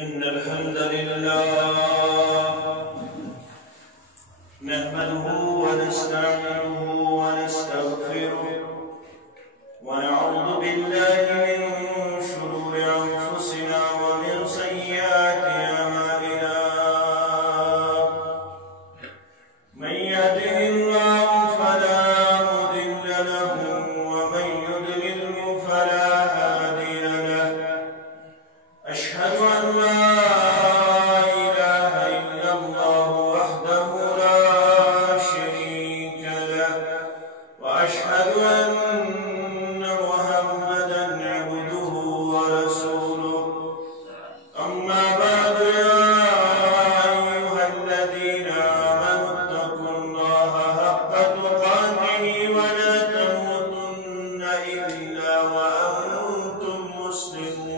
إن الحمد لله نحمده ونستعينه ونستغفره ونعوذ بالله من شرور أنفسنا ومن سيئات أعمالنا من يهده الله فلا مضل له ومن يضلله فلا هادي له أشهد أن لا إله إلا الله وحده لا شريك له وأشهد أن محمدا عبده ورسوله أما بعد يا أيها الذين آمنوا اتقوا الله حق تقاته ولا تموتن إلا وأنتم مسلمون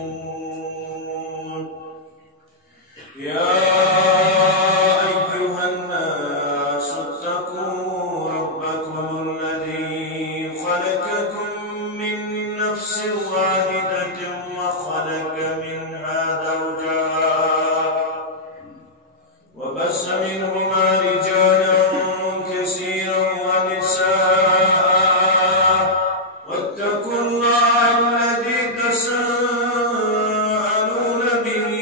يا أيها الناس اتقوا ربكم الذي خلقكم من نفس واحدة وخلق منها زوجها وبث منهما رجالا كثيرا ونساء واتقوا الله الذي تساءلون به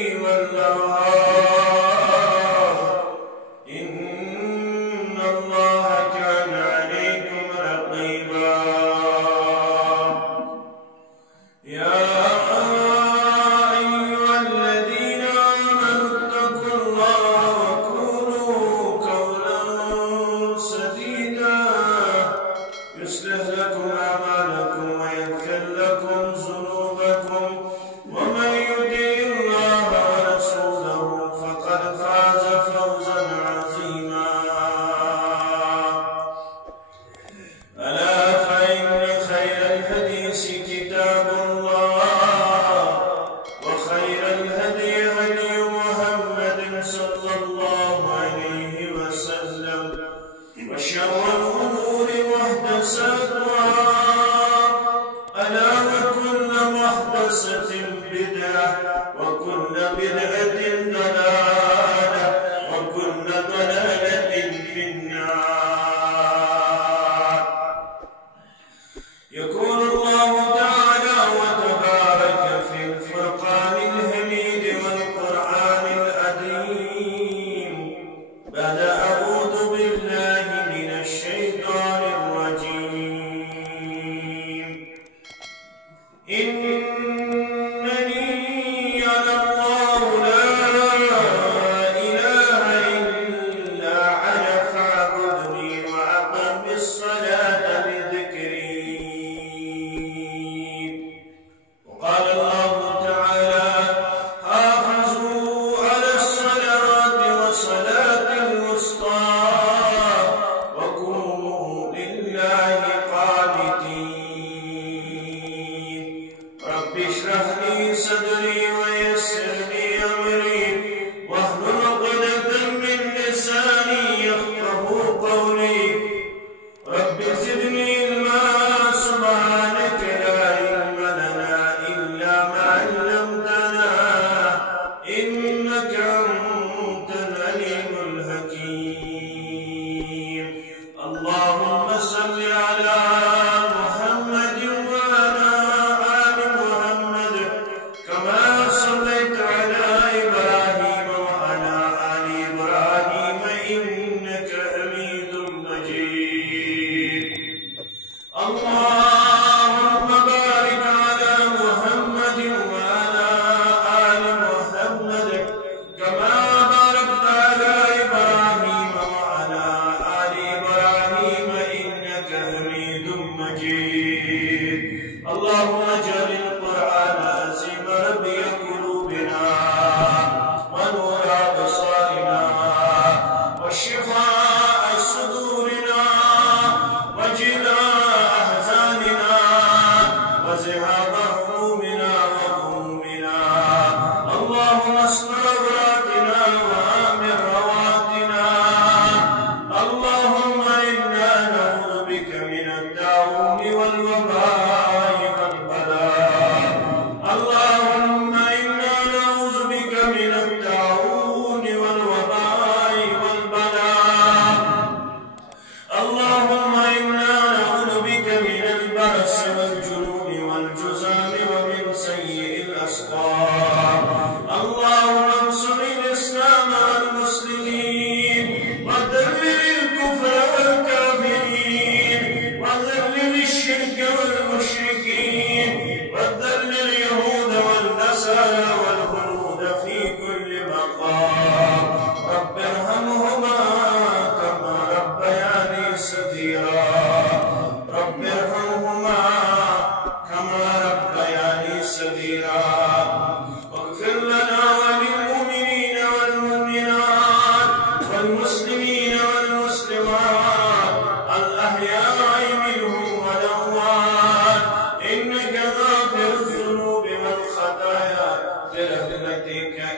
والأرحام إن الله كان عليكم رقيبا يا أيها الذين آمنوا اتقوا الله وقولوا قولا سديدا يصلح لكم أعمالكم ويغفر لكم ذنوبكم ومن يطع الله ورسوله فقد فاز فوزا عظيما ألا فإن خير الحديث كتاب الله وخير الهدي هدي محمد صلى الله عليه وسلم وشر الأمور محدثاتها ألا وكل محدثة بدعة وكل بدعة ضلالة وكل ضلالة في النار يقول الله تعالى وتبارك في الفرقان الحميد والقرآن العظيم بعد أعوذ بالله من الشيطان الرجيم إنني أنا الله لا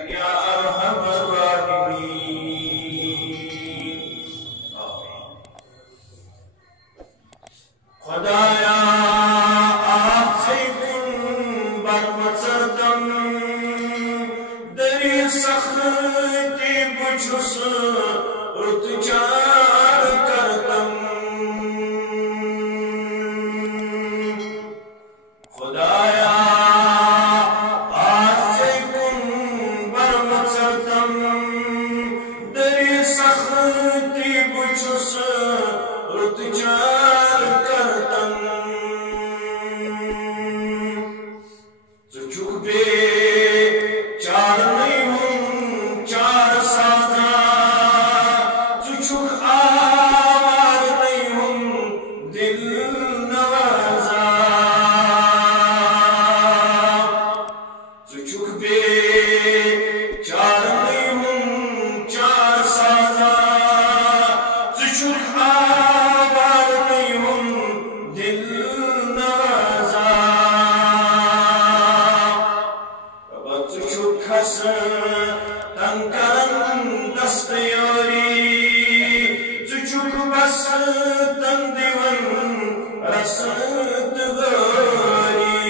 يا أرحم الراحمين. خدایا آپ سے کن برمچردم دری سختی بچھس رتچار کردم. خدایا آپ سے کن برمچردم دری سختی بچھس رتچار کردم. چچک بے چار نہیں ہوں چار سازا چچک آوار نہیں ہوں دل نوازا. چچک بے چار نہیں ہوں چار سازا چچک آوار نہیں ہوں دل نوازا. کھس تنکرن دستیاری چچک بس تندیون رسد غاری.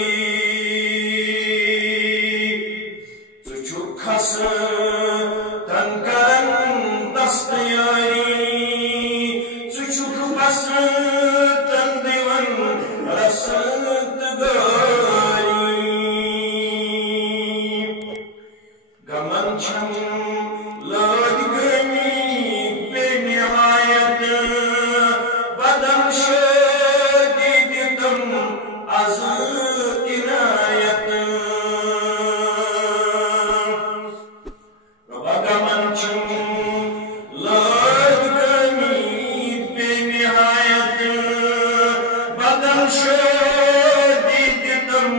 چچک کھس تنکرن دستیاری چچک بس تندیون رسد غاری. گمن چھم لاد گمی بے نہایت بدن شدید تم از عنایت. گمن چھم لاد گمی بے نہایت بدن شدید تم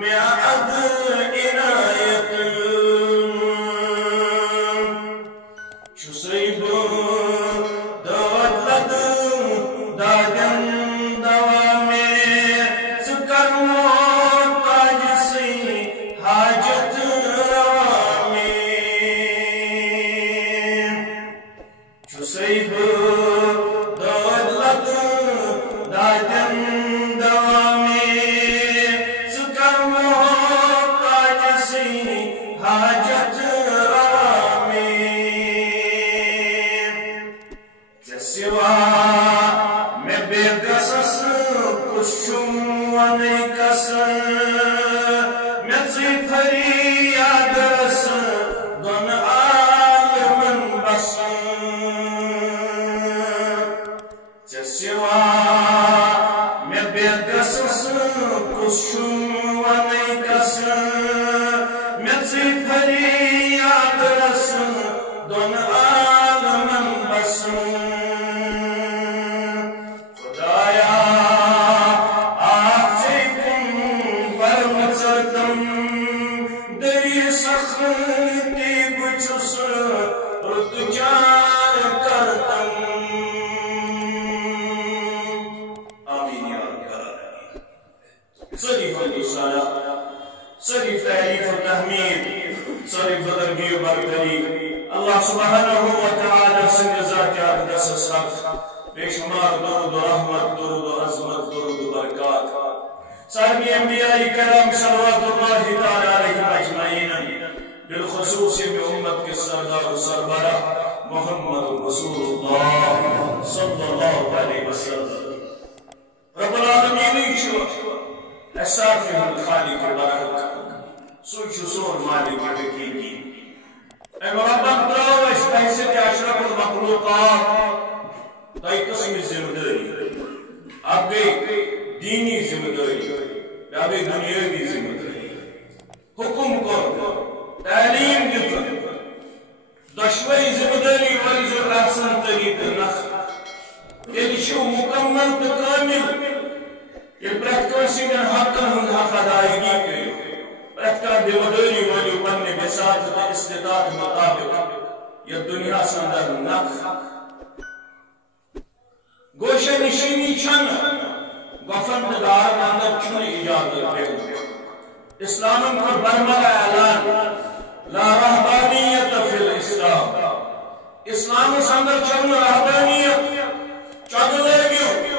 میعد عنایت. چسیب داد لدم دادن دوا میں سکر محتاج سی حاجت روا میں. چسیب داد لدم دادن دوا میں سکر محتاج سی حاجت روا میں. سوا میں بے قصص کشم ونی کس میں سی فریاد رس دون عالمن بس. سوا میں بے قصص کشم ونی کس میں سی فریاد رس دون عالمن بس. دری سختی بچھس رتچار کردم. آمین یا رب العالمین. سری حمد و ثنا سری تعریف و تحمید سری بزرگی و برتری اللہ سبحانہ و تعالی سند ذات اقدس سب بے شمار درود و رحمت درود و عظمت درود و برکات سارے انبیاء کرام صلوات اللہ تعالی علیہم اجمعین بالخصوص میں امت کے سردار و سربراہ محمد رسول اللہ صلی اللہ علیہ وسلم. رب العالمین شو احساس الخالق برحق سوچ سور مالک حقیقی اے ربم تراو اس پیسے اشرف المخلوقات تائی قسم ذمہ داری اب گئی دینی ذمہ داری اب دنیاوی ذمہ داری. حکم کو تعلیم دیتا دشوئی ذمہ داری ورزو احسن طریق نخ یہ شو مکمل تو کامل یہ پریکٹیسی میں حق ادائیگی کرو پریکٹا دیوداری ولی پننے بساط و استطاعت مطابق یہ دنیا سندر نخ گوشہ نشینی چن گفت دار ماندر چن اجازت دے اسلام کو برملا اعلان لا رهبانیت فی الاسلام اسلام اندر چون رهبانیت چود لگیو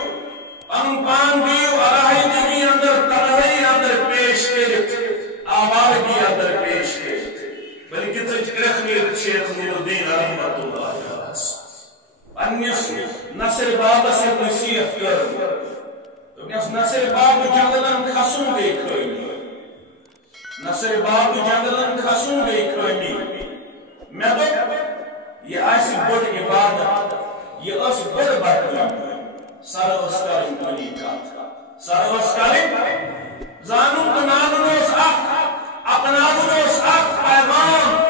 پن پان دیو علیحدگی اندر تنہائی اندر پیش کرت آوارگی اندر پیش کرت بلکہ تجرخنیت شیخ نور الدین رحمت اللہ علیہ انیس نصر بابا سے نصیحت کر نصر باب جنگلن کھسون گئی کھوئی نصر باب جنگلن کھسون گئی کھوئی میں تو یہ ایسی بڑ عبادت یہ اس بڑ بڑ سروس کریں طریقات سروس کریں زانون کنانون اس اپناون اس پیغام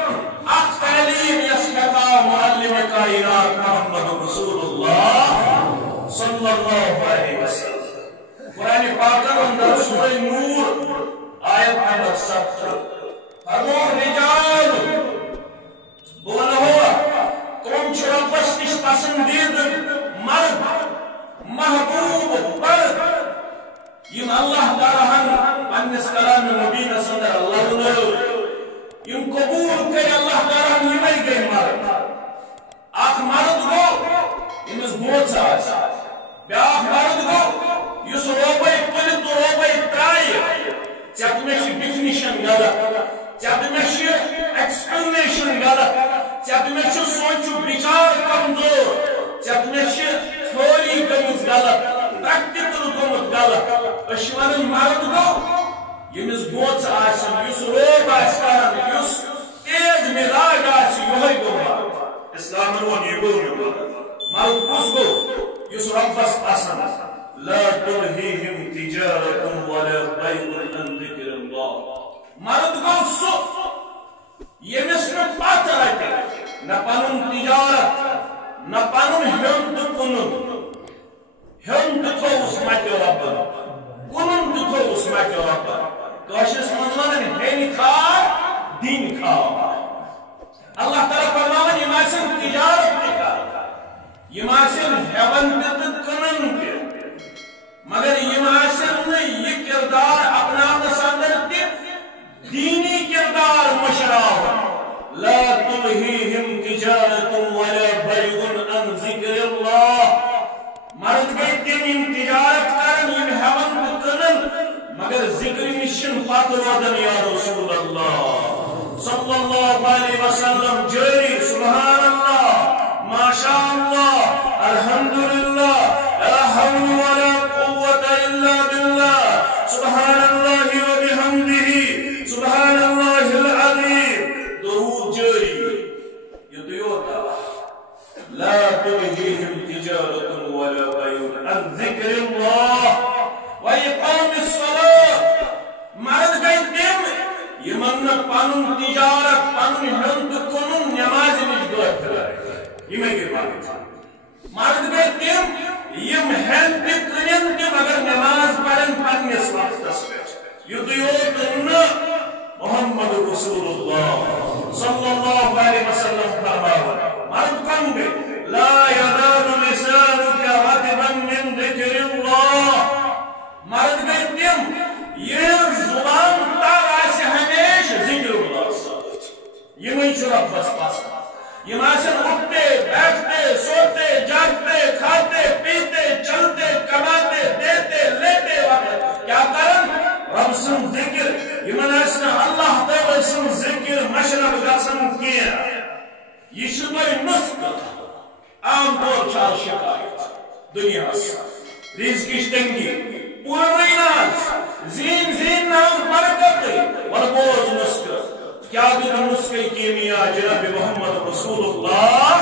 تعلیم یسکتا معلم کائنات محمد رسول اللہ صلی اللہ علیہ وسلم قرآن پاکر اندر سورہ نور آیت نمبر 70 فرمون رجال بولا ہوا تم ربس نش پسندید مرد محبوب برد یم اللہ تعالیٰ پنس کلام مبین صدر اللہ یم قبول کر اللہ تعالیٰ یمے گئی مرد اخ مرد گو یمس موت آسا بیاکھ مرد گو یس روبے تلت تو روبے ترائی ژےٚ مےٚ چھِ ڈیفنیشن غلط ژےٚ مےٚ چھِ ایکسپلینیشن غلط ژےٚ مےٚ چھُ سونچُک بِچار کمزور ژےٚ مےٚ چھِ تھیوری گٔمٕژ غلط پریکٹیکل گوٚمُت غلط أسۍ چھِ وَنان مرد گوٚو یمس موت آسن یس روب آسہِ کران یس تیز مزاج آسہِ یہوے گوٚو مرد اسلام ووٚن یہِ گوٚو نہٕ مرد کُس گوٚو یس رۄبس پسنٛد لا تلهيهم تجارة ولا بيع عن ذكر الله مرد گو سو یمس نہ پتہ رٹہِ نہ پنن تجارت نہ پنن ہیوٚن تہٕ کٕنُن ہیوٚن تہٕ تھووُس مٹہِ رۄبن کٕنُن تہٕ تھووُس مٹہِ رۄبن کٲشرس منٛز ونان ہیٚنہِ کھار دِنہِ کھار اللہ تعالیٰ فرماوان یِم آسن تجارت تہِ کران یِم آسن ہیوان تہِ تہٕ کٕنان تہِ مگر یم آسن نہ یہ کردار اپناونس اندر تہِ دینی کردار مشراون لا تلهيهم تجارة ولا بيع عن ذكر الله مرد گئی تم یم تجارت کرن یم ہیون تہٕ کٕنن مگر ذکر نشن پتہ روزن یا رسول اللہ صلی اللہ علیہ وسلم جاری سبحان اللہ ما شاء اللہ الحمدللہ لا حول ولا قوة الا بالله سبحان الله وبحمده سبحان الله العظيم درود جاری يطيوتا لا تلهيهم تجارة ولا بيع عن ذكر الله وإقام الصلاة مرد گئی تم یمن پنن تجارت پنن ہیوٚن تہٕ کٕنُن نماز نش غٲب پھِرٲے یمے گٔے مرد گئی تم یم ہیٚن تہِ کٕنن تہِ مگر نماز پرن پننس وقتس پٮ۪ٹھ یُتُے یوت نہٕ محمد رسول اللہ صلی اللہ علیہ وسلم فرماون مرد کم گئی لا يزال لسانك رطبا من ذكر الله مرد گئی تم یہ زبان تر آسہِ ہمیشہ ذکر اللہ سۭتۍ یمے چھُ رۄبس پسند یم آسن اٹھتے بیٹھتے سوتے جاگتے کھاتے پیتے چلتے کماتے دیتے لیتے وقت کیا کرن رب سن ذکر یمن آسن اللہ تعالی سن ذکر مشرب گژھن کینٛہہ یہ چھُ تۄہہِ نسخہٕ عام طور چھِ آز شکایت دنیاہس رزقٕچ تنگی پورے ناز زین ناز برکتٕے وَلہٕ بوز نسخہٕ کیا دن نسخہ کیمیا جناب محمد رسول اللہ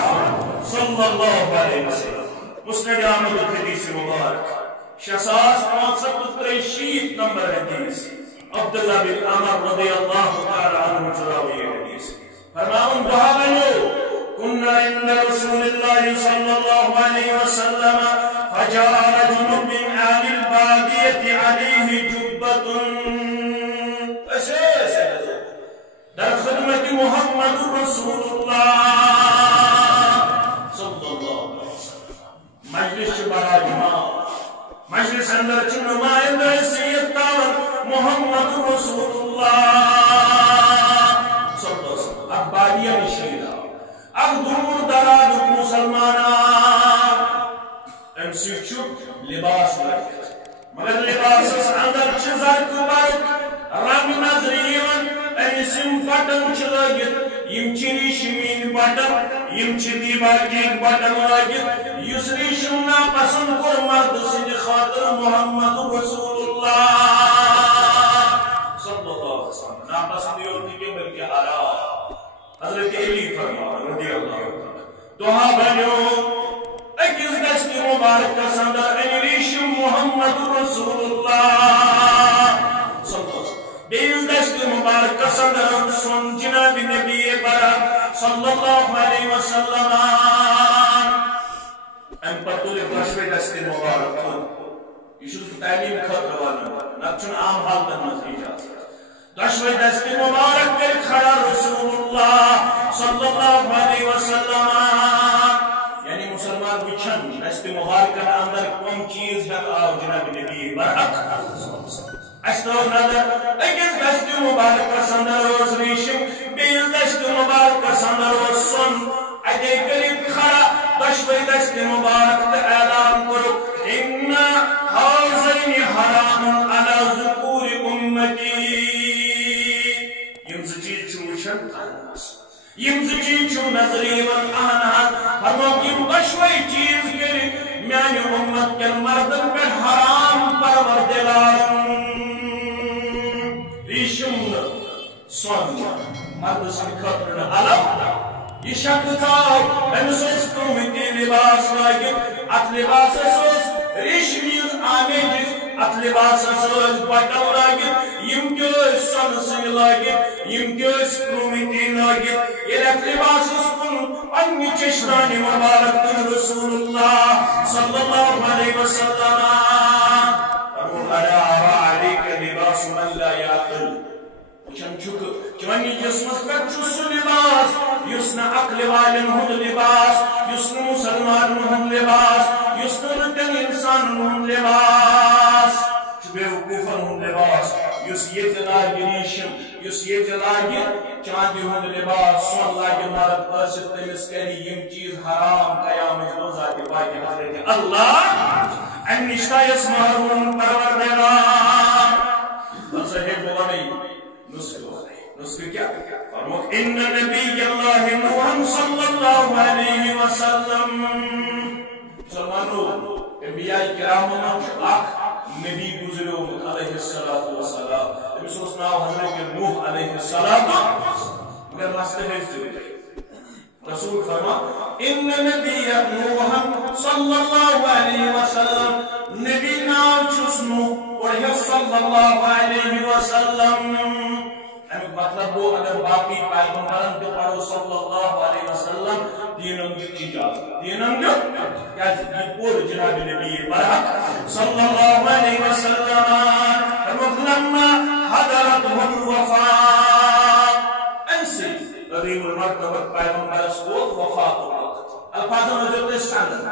صلی اللہ علیہ وسلم مسند احمد الحدیث مبارک 6563 نمبر حدیث عبداللہ بن عمر رضی اللہ تعالی عنہ چراوی حدیث فرماؤں صحابہ كنا عند رسول الله صلى الله عليه وسلم فجاء رجل من أهل البادية عليه جبة در خدمت محمد رسول اللہ صلی اللہ علیہ وسلم مجلس براجمان مجلس اندر نمائندہ سید محمد رسول اللہ صلی اللہ علیہ وسلم وادی نشید اخ دور دراز مسلمان ام سچو لباس لگت مگر لباس اندر زرق برق رنگ نظرین امسم بٹن لگت یم ریشمین بٹن یم دیباگیک بٹن لگت اس ریشم ناپسند کور مرد سند خاطر محمد رسول اللہ صلی اللہ علیہ وسلم ناپسند یوتی کے بلکہ حرام حضرت علی فرما رضی اللہ عنہ دعا بنو اکس دست مبارک سندر ان ریشم محمد رسول اللہ صلی اللہ علیہ وسلم بیس دست مبارک سندر سن جناب نبی برک صلی اللہ علیہ وسلم ام پتول برشوی دست مبارک یہ شد تعلیم خطر والا نقشن عام حالت نتیجہ دشوی دست مبارک کر کھڑا رسول اللہ صلی اللہ علیہ وسلم یعنی مسلمان وچھن دست مبارک اندر کون چیز ہے آو جناب نبی برحق استور نظر اکس دست مبارک سندر ریشم بیس دست مبارک سندر سن اجے قریب کھڑا دشوی دست مبارک اعلان کرو ان حاضرین حرام علی ذکور امتی یم چیز نظریون اہنات فرمو یم دشوی چیز کری میانی امت کن مردن پر حرام پروردگارن ریشم سون مرد سن خطر علم یہ شکل تھا امسوس قومتی لباس لاگت ات لباس سوس ریشمیز آمیجز ات لباس سوس بٹن لاگت یم کیس سن سن لاگت یم کیس قومتی لاگت یہ ات لباس کن انی چشتانی مبارک کن رسول اللہ صلی اللہ علیہ وسلم فرمو علیک لباس من لا یاقل چن چک چونی جسمس پر چس لباس یسن عقل والن ہند لباس یسن مسلمان ہند لباس یسن رتن انسان ہند لباس چبے وقوفن ہند لباس یس یہ جلاگی ریشم یس یہ جلاگی چاندی ہند لباس سون لاگی مرد قصد تمس کری یم چیز حرام قیام روزہ کے باقی حضرت اللہ ان نشتا یس محروم پروردگار صحیح بولانی نسخ کیا فرمو ان نبی اللہ نوح صلی اللہ علیہ وسلم مسلمانو انبیاء کرام اخ نبی گزرو علیہ السلام امس اس ناو حضرت نوح علیہ السلام مگر راستہ رسول فرما ان نبی نوح صلی اللہ علیہ وسلم نبی ناو چس نوح اور صلی اللہ علیہ وسلم مطلب وہ اگر باقی پیغمبران کے پڑھو صلی اللہ علیہ وسلم دینم کی اجازت دینم کیا پور جناب نبی برحق صلی اللہ علیہ وسلم لما حضرته الوفاة انسی قریب المرتبہ پیغمبر کو وفات وقت الفاظ نظر سند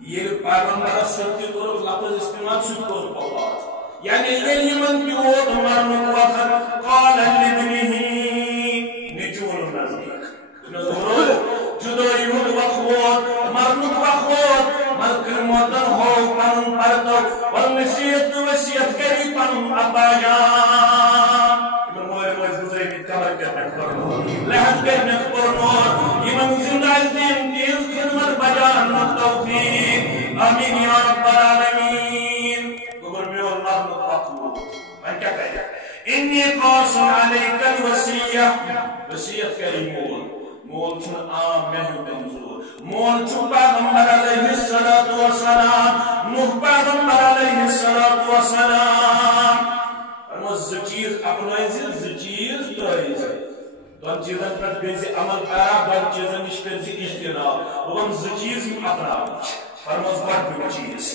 یہ پیغمبر سب کو لفظ استعمال شد کو وفات یعنی یمن بیوت مرن وقت قال لابنه نجول نزدیک جدوی ہود وقت مرن وقت ملک الموتن ہو پن پرتو والنسیت وسیت کری پن ابا جان امن موئے موجود ہے کمر کرنے کرنو لحظ کرنے کرنو امن زندہ دین تیز خدمت بجان توفیق آمین یا رب العالمین انی قاسم علیک الوسیہ وسیعت کری مول چون عام محو بنزور مول چون پیغمبر علیہ السلام نوح پیغمبر علیہ السلام فرموز زچیز اپنائز زچیز توائز دون چیزن پر بیزی عمل کرا دون چیزن اشکرزی اجتناب وان زچیز اپناو فرموز بڑھ چیز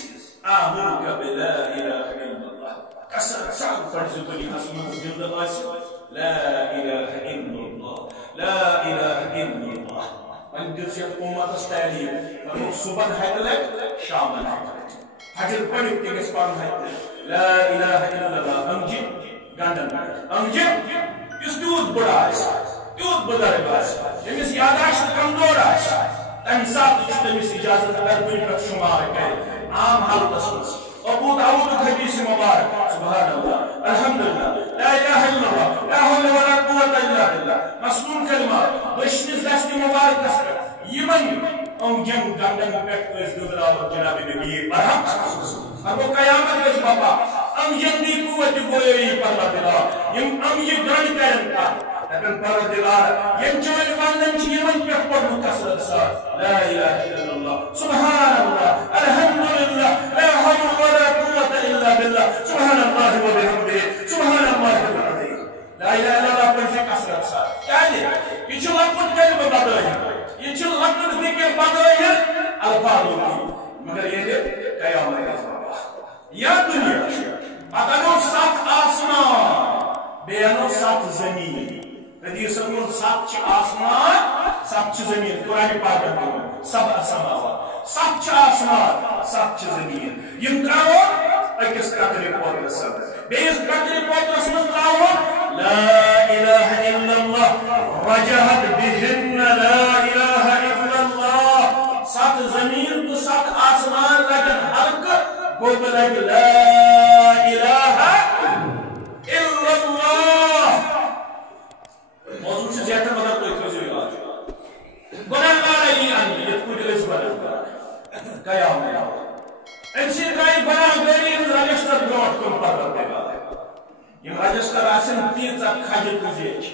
آمرک بلا الہ الا اللہ کسر سعب فرزتنی حسنت زندہ لا الہ الا اللہ لا الہ الا اللہ من درسیت امت استعلیم فرمو صبح حیدلک شام حیدلک حجر پڑھت تیگس پان حیدلک لا الہ الا اللہ انجب گندن انجب اس دود بڑا ایسا یوت بزرگ یمس یاداشت کمزور تمہ سات تمس اجازت اگر کن پہ شمار کر عام حالتس مز ابو داؤد حدیث مبارک سبحان اللہ الحمدللہ لا الہ الا اللہ لا حول ولا قوة الا باللہ مسنون کلمات دشنس دست مبارکس پہ یمن اونگن گنڈن پہ گزراوت جناب نبی برحق ابو قیامت گز بابا انگن دی قوت گوئی پروردگار یم یہ گنڈ کرن کا لیکن پروردگار یم چون بندن چھ یمن پہ پڑھو کثرت ساتھ لا الہ الا اللہ سبحان اللہ الحمدللہ لا حول ولا قوة الا باللہ سبحان اللہ و بحمدہ سبحان اللہ العظیم لا الہ الا اللہ پڑھ سے کثرت ساتھ کیا یہ چھ لپٹ کلمہ بدل یہ چھ لپٹ ذکر بدل الفاظ مگر یہ قیامت یا دنیا پتنو سات آسمان بیانو سات زمین حدیث میں سات چھ آسمان سات چھ زمین قرآن پاک میں سبع سماوات سات چھ آسمان سات چھ زمین یم تراو اکس قطر پوترس بیس قطر پوترس میں تراو لا الہ الا اللہ وجہت بہن لا الہ الا اللہ سات زمین تو سات آسمان لگن حلق گوب لگ لا الہ الا اللہ موضوع سے زیادہ مدد کوئی کھوزی علاج گناہ گار علی آنی یہ کچھ اس بنا قیام ہے انسی کئی گناہ گاری راجستر بروٹ کم پر کرتے گا یہ راجستر آسن تیزا کھاجت نزیچ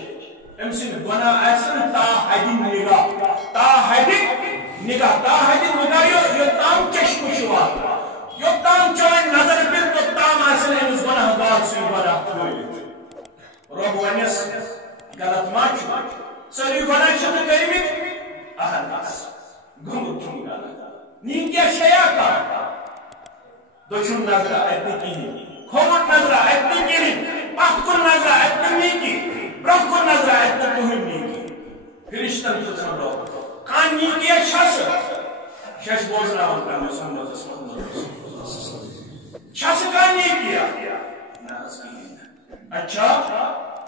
انسی گناہ آسن تا حدین نگاہ تا حدین نگاہ یہ تام چشم شوار یہ تام چوئن نظر بل تو تام آسن امس گناہ گار سے گناہ کوئی رب ونس غلط ماچ سری گناہ شد کرمی اہل ناس گمت چونگا نین کیا شیعہ کا دوچن نظرہ اتنی کینی کھومت نظرہ اتنی کینی پاک کن نظرہ اتنی نیکی برخ کن نظرہ اتنی تہم نیکی فرشتن تلسن رو کان نیکی ہے شش بوجنا ہوتا ہے محمد شخص کان نیکی ہے اچھا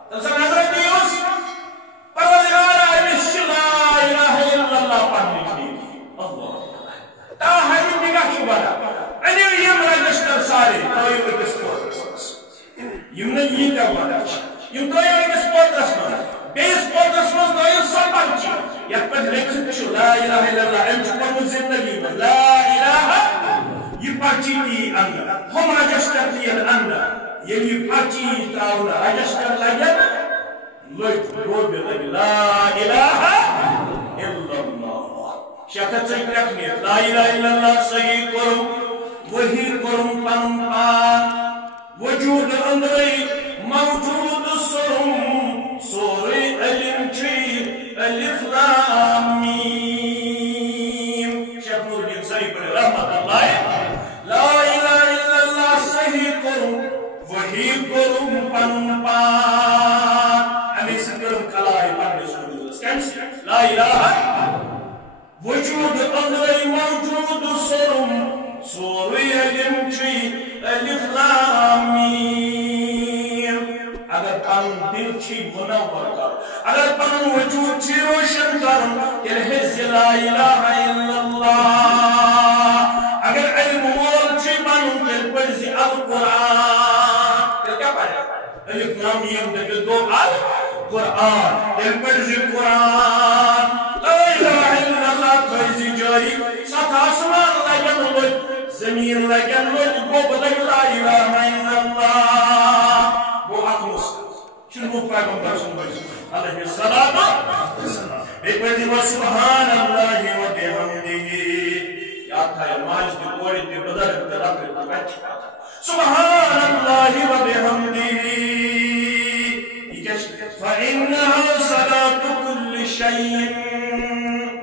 تلسن نظرہ دیوس پروردگار امس لا الہ الا اللہ پڑھنے کی اللہ تا حدیث نگاہ کی بڑا انیو یم رجسٹر سارے تویو اکس پوترس یم نے یہ کا بڑا یم تویو اکس پوترس بڑا بیس پوترس من تویو سبق چی یک پر لکھت چو لا الہ الا اللہ ام چکم زندگی میں لا الہ یہ پرچی تی اندر ہم رجسٹر تی اندر یہ پرچی تاؤنا رجسٹر لگن لوٹ روب لگ لا الہ الا اللہ شکت سے رکھنے لا الہ الا اللہ صحیح کرم وہی کرم پن پان وجود اندری موجود سرم سوری علم چی الف لام میم شیخ نور الدین صحیح پر رحمت اللہ لا الہ الا اللہ صحیح کرم وہی کرم پن پان ہمیں سکرم کلائی پڑھنے سنو لا الہ وجود اندری موجود سرم سوری علم چی الف لام میم اگر پانن دل چی منور کر اگر پانن وجود چی روشن کر تیل حز لا الہ الا اللہ اگر علم وال چی پانن تیل پرزی القرآن تیل کیا پڑھا الف لام میم تیل دو القرآن تیل پرزی قرآن لا الہ الا اللہ پرزی جاری سات آسمان لگن لگ زمین لگن لگ گوب لگ لا الہ الا اللہ وہ اخلص شنو پیغمبر علیہ الصلوۃ والسلام بے سبحان اللہ و بحمدہ یا تھا ماج دی کوڑی دی بدر دی رکھ سبحان اللہ و بحمدہ فإنها صلاة كل شيء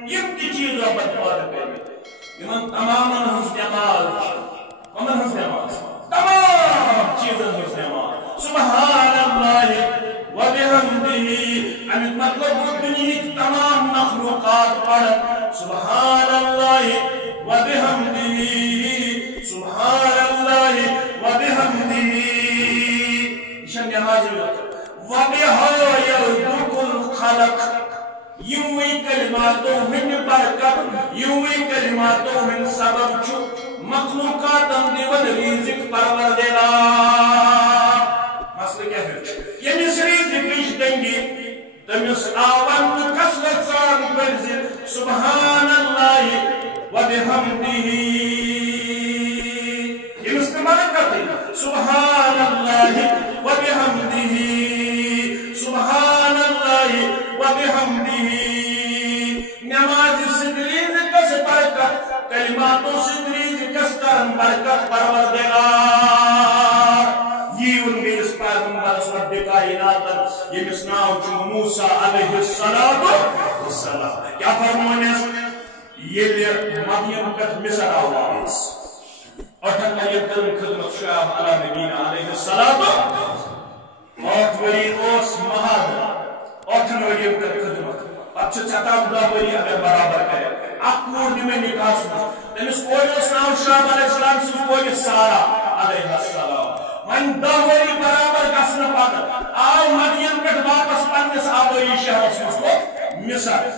يبدي چیز ربط بار کرے یمن تماما ہنس نماز ومن ہنس نماز تمام چیزن ہنس نماز سبحان اللہ و بحمدہ امیت مطلب وہ دنیا تمام مخلوقات پڑھ سبحان اللہ و بحمدہ سبحان اللہ و بحمدہ شن نماز وبها يرزق الخلق یوی کلماتو ہن برکت یوی کلماتو ہن سبب چھو مخلوقاتن دیون رزق پروردگار مسئلہ کیا ہے یمس رزقش دنگی تمس آون تو کثرت سان پرز سبحان اللہ و بحمدہ یمس تمہارا کرتے سبحان اللہ و بحمدہ سبحان اللہ و بحمدہ نماز صدریز کس برکت کلماتو صدریز کس کرن برکت پروردگار یون میرس پیغمبر رب کائنات یمس ناو چھ موسیٰ علیہ السلام کیا فرمونس یہ مدین پہ مصر آواز اٹھن مریم کرن خدمت شعب علی نبینا علیہ السلام اوٹ وری اوس مہاد اٹھن مریم کرن خدمت پچھ چتام دا وری اگر برابر کرے اکور دی میں نکاح سنا تمس کوئی اس نام شعب علیہ السلام سے کوئی سارا علیہ السلام من دہوری برابر گسن پتہ آو مدین پہ واپس پنس آبائی شہرس مصر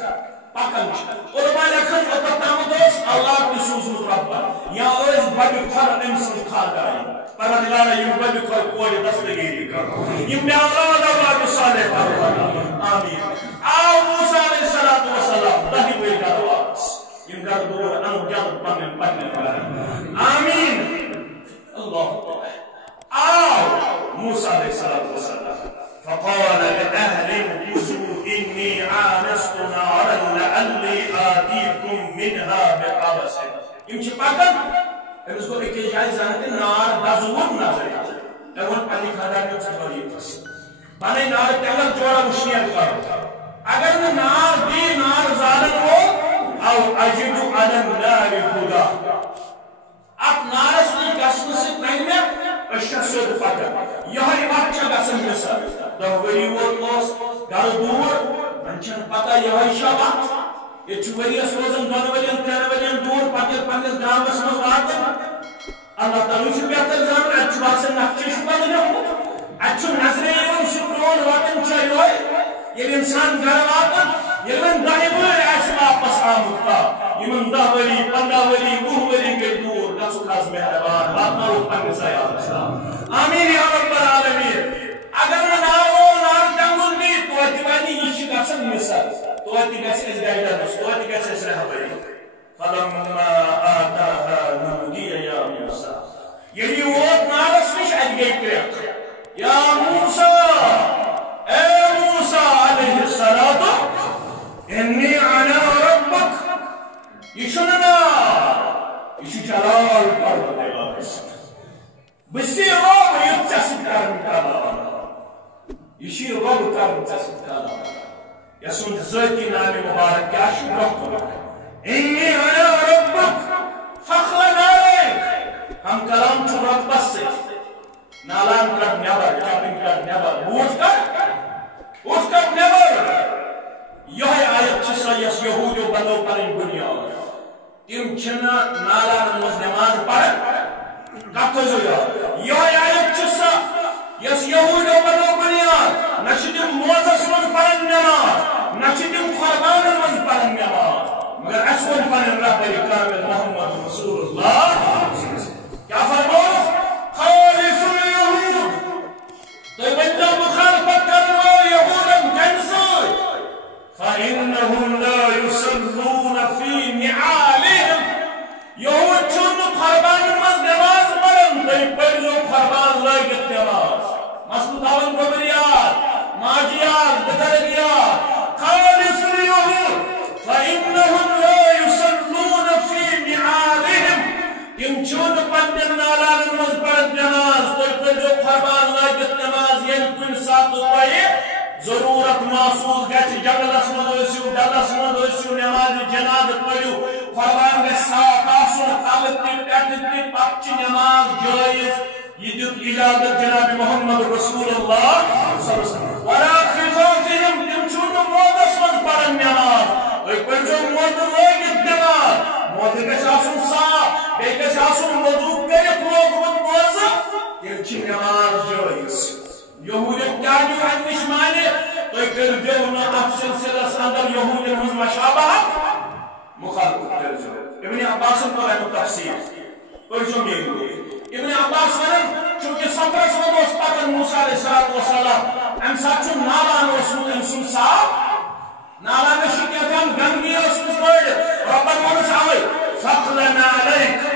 پکن قربان لکھن اوتامت اللہ کی سوزمت ربا یا بڑی کھر امسن خاندائی پروردگار یم بڑی کھر کوئی دستگیری کر یم میں اولاد اولاد صالح کر آمین آو موسیٰ علیہ السلام دہی بھئی گھر واپس یم گھر دور انو جلد پنن آمین اللہ آو موسیٰ علیہ السلام فقال لأهل كثوا إني آنست نارا لعلي آتيكم منها بقبس يمشي باكن امس کو ایک جائے زانتے نار دازور نظر اول پانی کھانا میں چکوری پس پانی نار تیول جوڑا مشنیت کرو اگر نار دی نار ظالم ہو او اجدو علم نار خدا اب نارس لی گسن سے نہیں میں اشک سود پکن یہی اچھا گسن مثال دہوری ووت اوس گھر دور منچن پتہ یہی شبات یہ چوریس روزن دون ورین ترین ورین دور پتہ پنس گامس مز واتن اللہ تعالی چھ بہتر زانن اچھ باسن نقشہ بدل اچھ نظر یون سپرون واتن چایوی یہ انسان گھر واتن یمن دہی وری اس واپس آمد کا یمن 10 وری 15 وری 20 وری کے دور گسو خاص مہربان واتنو پنس آیات آمین یا رب العالمین اگر نار جنگل بھی تو اتوانی یہ گسن مثال تو اتی گس اس گائیڈنس تو اتی گس اس رہبری فلما آتاها نودی یا موسیٰ یعنی ووت نارس نش ادگئی کرت یا موسیٰ اے موسیٰ علیہ السلام انی انا ربک یہ شننا یہ جلال پروردگار بسی رب یتسد کرن کالا یہ رب کرن تسد کالا یسون ذاتی نام مبارک کیا شکر انی انا ربک فخر علیک ہم کلام چھو رب بس سے نالان کر نیبر چاپنگ کر نیبر اٹھ کر نیبر یہ آیت چسا یس یہودیو بندو پرین بنیاد تم چھنا نالان مز نماز پڑھ کب تو جو یہ آیت چسا یس یہودیو بندو بنیاد نشدم موزس من پرین نماز نشدم قربان من پرین نماز مگر اسول پرین رہبری کامل محمد رسول اللہ کیا فرمو خالف اليهود تو بندہ مخالفت کرنا یہودا کنسو فإنهم لا يصلون في نعالهم یہود چون قربان من نماز پڑھن تو پڑھو قربان لاگت نماز مسلطاون ببریات ماجیات بزرگیات خالف اليهود فإنهم لا يصلون في نعالهم تم چون پنن نالان مز پڑھن نماز تو پڑھو قربان لاگت نماز ین کن ساتھ پائے ضرورت محسوس گھر جنگلس مزو ڈلس مزو نماز جناز پڑھو قربان گھر صاف آسن تلت پٹ پچ نماز جائز یہ دیت اجازت جناب محمد رسول اللہ صلی اللہ علیہ وسلم ولا خفافهم تم چون مودس مز پڑھن نماز تو پڑھو مود لگت نماز مود گھر آسن صاف بے گھر آسن وضو کرت لوگمت موظف تم چھ نماز جائز یہود کیا جو نش مانے تو ترجعون اب سلسلس اندر یہودین ہز مشابہت مخالفت ترجع ابن عباس پر ہے تفسیر پرجو میری ابن عباس ونن چونکہ سفرس من اس پتر موسیٰ علیہ السلام ام سات چون نالان اسمو انسون صاحب نالان شکیتان گنگی اسمو بڑھ ربن ونس آوئی فقلنا علیک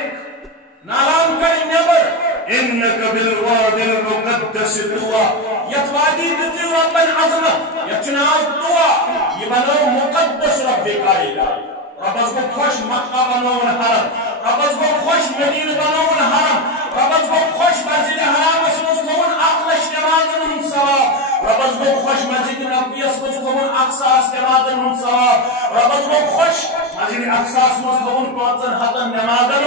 نالان کر نبر انک بالواد المقدس طوا یتوادی دتی ربن عظمت یتناو طوا یہ بنو مقدس رب دیکھائی ربس کو خوش مکہ بنون حرم ربس کو خوش مدین بنون حرم ربس کو خوش مسجد حرام اسمس کون اقلش نمازن ثواب ربس کو خوش مسجد نبی اسمس کون اقصاص نمازن ثواب ربس کو خوش مسجد اقصاص اسمس کون پانچن حتن نمازن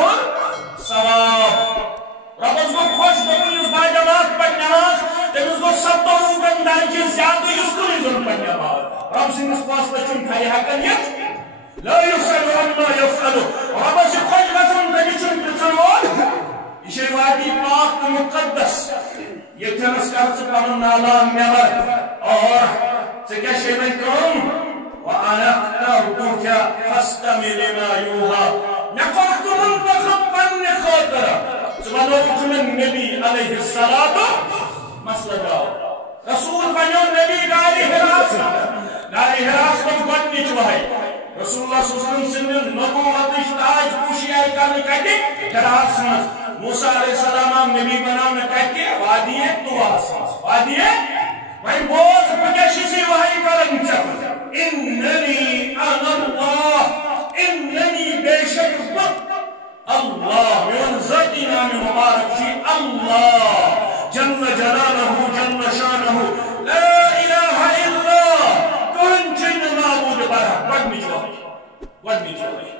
ثواب ربس کو خوش بکن با جماعت پر نماز تمس کو 70 روپن درجے زیادہ یسکلی ظلم پر نماز رب سنس پاس بچن کھائی حقنیت لا يسأل عما يفعل ربس خوش غزن دنچن پرسنول یہ وادی پاک مقدس یہ تمس کرچ پنن نالان نبر اور ژے شیون کم وانا اخترتك فاستمع لما يوحى نقلت منتخب پنہ خاطر سبحانه من نبی علیہ الصلوۃ مسلک رسول بنو نبی گاری ہراس کو گڈنچ وحی رسول اللہ صلی اللہ علیہ وسلم سن نبوت تاج پوشی آئی کرنے کہتے ہراس من موسیٰ علیہ السلام نبی بنانا کہتے وادی طوا وادی وہی بوز بکشی سی وحی کرن چاہتا اننی انا اللہ اننی بے شک اللہ میون ذاتی نام مبارک جی اللہ جل جلالہ جل شانہ لا الہ الا کن چن معبود برحق ودنی جوہی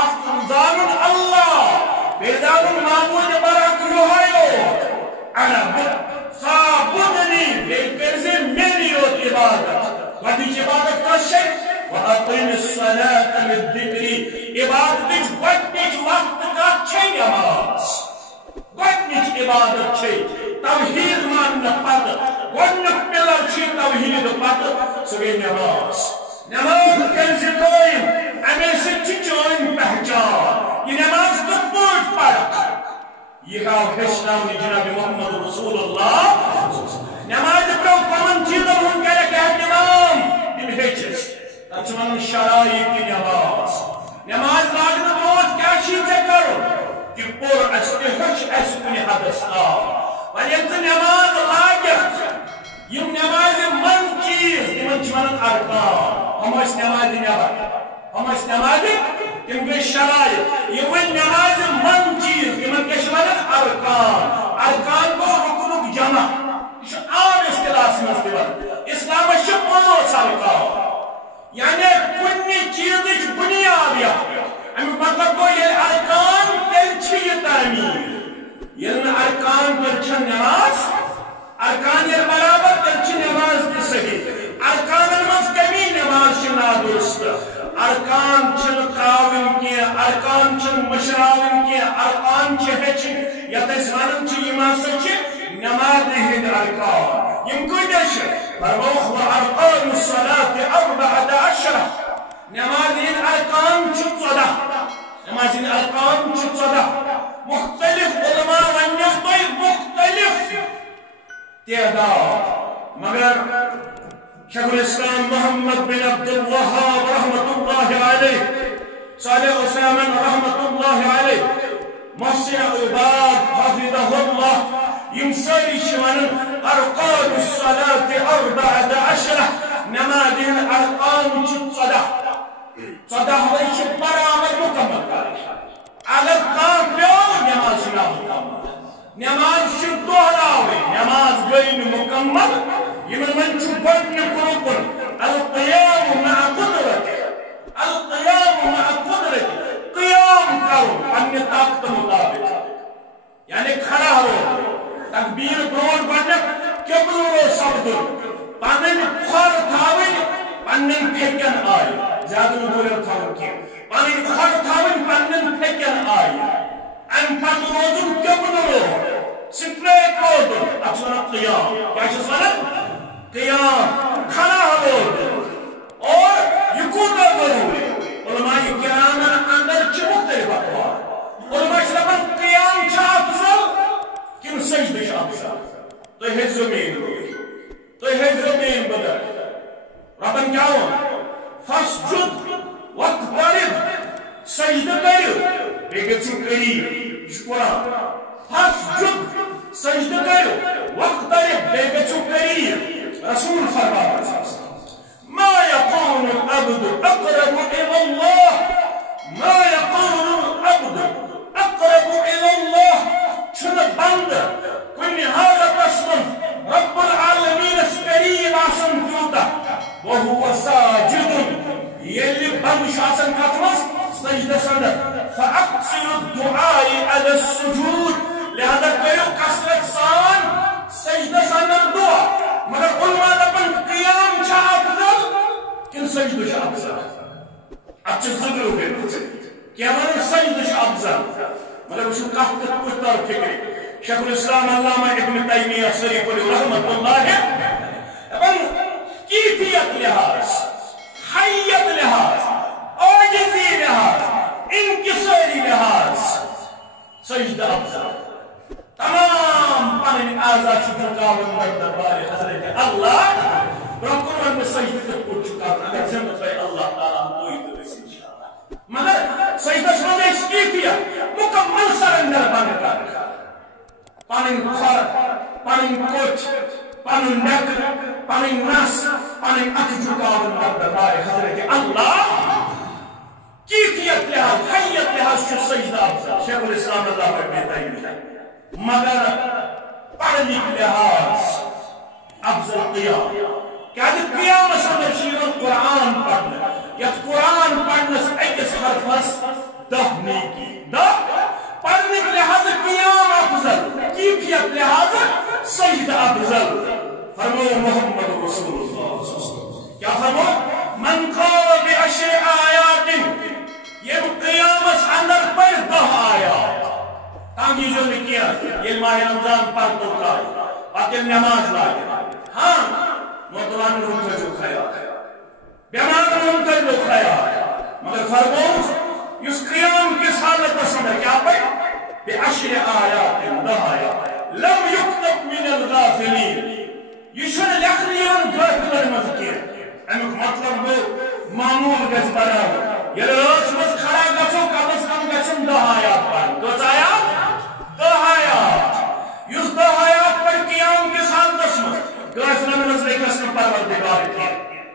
افتن زانن اللہ بیدانن معبود برحق روحیو انا فابدنی بیکرزی میلیوت عبادت ودنی عبادت کا شک وَأَقِمِ الصَّلَاةَ لِلذِّكْرِ عبادت گۄڈنِچ وقت کا چھے نماز گۄڈنِچ عبادت چھے توحید ماننا پتہ گۄڈنیُک پلر چھے توحید پتہ سُہ گٔے نماز نماز کٔرزِ قٲیِم اَمے سۭتۍ چھِ چٲنۍ پہچان یہ نماز کِتھ پٲٹھۍ پرکھ یہ آو ہیٚچھناونہٕ جناب محمد رسول اللہ نماز برٛونٛہہ کمن چیٖزن ہُنٛد کَرٮ۪کھ احتمام تِم ہیٚچھِس تچمن شرائع کی نماز لاگنا بہت کیا چیز ہے کرو کہ پور استحش اس کنی حدث ولیت نماز لاگت یم نماز من چیز تمن چمن ارکان ہم اس نماز نبر ہم اس نماز تم گئی شرائع یہ نماز من چیز تمن کشمن ارکان کو رکنک جمع عام اصطلاح میں اسلام پانچ ارکان یعنی کنی چیزش بنیاد امی مطلب کو یہ ارکان تیل چھ یہ تعمیر یہ ارکان تیل چھ نماز ارکان یہ برابر تیل چھ نماز کی صحیح ارکان الماز کمی نماز چھ نادرست ارکان چھ تراون کی ارکان چھ مشراون کی ارکان چھ ہچ یا تسوانم چھ ایمان سچ نماز ہند ارکان یم کجش فرموخ وارقان الصلاة 14 نماز ہند ارکان چھ 14 نماز ہند ارکان چھ 14 مختلف علماء ونیت تو مختلف تعداد مگر شیخ الاسلام محمد بن عبد الوهاب رحمت اللہ علیہ صالح عثمان رحمت اللہ علیہ محسن عباد حفظه اللہ يمسالي شوان أرقام الصلاة 14 نماذج الأرقام صدا صدا هو برامج مكمل على القام بيوم نماز مكمل نماز الظهراوي نماز غير مكمل يمن من شبن كربن القيام مع قدرته القيام مع قدرته قيام كرو أن طاقت مطابق يعني کھڑا ہو تکبیر برون گۄڈنیٚتھ قبل رو سپدُن پنٕنۍ کھۄر تھاوٕنۍ پننٮ۪ن پھیٚکٮ۪ن آیہِ زیادٕ نہٕ دوٗرٮ۪ر تھاوُن کینٛہہ پنٕنۍ کھۄر تھاوٕنۍ پننٮ۪ن پھیٚکٮ۪ن آیہِ اَمہِ پتہٕ روزُن قبل رو سٹریٹ روزُن اتھ چھِ ونان قیام کیٛاہ چھِس ونان قیام کھڑا ہو اور یہ کوتا ضروری علماء کرام اندر مختلف اقوال علماء دپان قیام چھا افضل کن سجدہ چھا افضل تو ہے زمین بدر ربن کیا ہو فاسجد واقترب سجدہ کرو بیگت سے قریب اس قرآن فاسجد سجدہ کرو واقترب بیگت سے قریب رسول فرماتا ما يكون العبد أقرب إلى الله ما يكون العبد أقرب إلى الله شنو بند كل هذا قسم رب العالمين قريب عشان كوتا وهو ساجد يلي بند شاسن كاتمس سجدة سند فأقصر الدعاء على السجود لهذا كيو كسرت سان سجدة سند الدعاء مگر علماء دپن قیام چھا افضل کن سجدہ چھا افضل اب چھو ذکر ہو گئے کیا مانا سجدہ چھا افضل مگر وہ کہت کچھ طور فکری شیخ الاسلام علامہ ابن تیمیہ شریف علیہ رحمت اللہ ہے اپن کیفیت لحاظ حیت لحاظ عاجزی لحاظ انکساری لحاظ سجدہ افضل تمام پانین آزاد چکن کامن مردہ بارے حضرت اللہ برکن میں سجدہ کو چکانا اگر جنت بھائی اللہ تعالیٰ کوئی تو اس انشاءاللہ مگر سجدہ سمجھے اس کیفیت مکمل سرندر بانے کا پانین خور پانین کوچ پانین نیک پانین ناس پانین اک چکاون مردہ بارے حضرت اللہ کیفیت لحاظ حیت لحاظ چو سجدہ افضل شیخ الاسلام اللہ پر بیتائی ہے مگر پڑھنے لحاظ افضل قیام کیا کہ قیام سندر شیرن قرآن پڑھنے یا قرآن پڑھنے سے ایکس حرفس دہنے کی پڑھنے لحاظ قیام افضل کیفیت لحاظ سجدہ افضل فرمو محمد رسول اللہ کیا فرمو من قام بعشر آیات یہ قیام اندر پڑھ 10 آیات تاکہ جو نے کیا یہ ماہ رمضان پر پڑھائی پاکر نماز لائے ہاں موتوان ان کا جو کھایا بیمان ان کا جو کھایا مگر فرمو اس قیام کس حالت پسند کیا پڑھ بعشر آیات 10 آیات لم یکتب من الغافلین یہ شن لکھلیان غافلان مذکر امک مطلب وہ معمول گز بنا یہ روز مز کھڑا گسو کم از کم گسن 10 آیات پڑھ دو آیات 10 آیات یس 10 آیات پر قیام کے ساتھ دسم غافلان نظر قسم پروردگار کی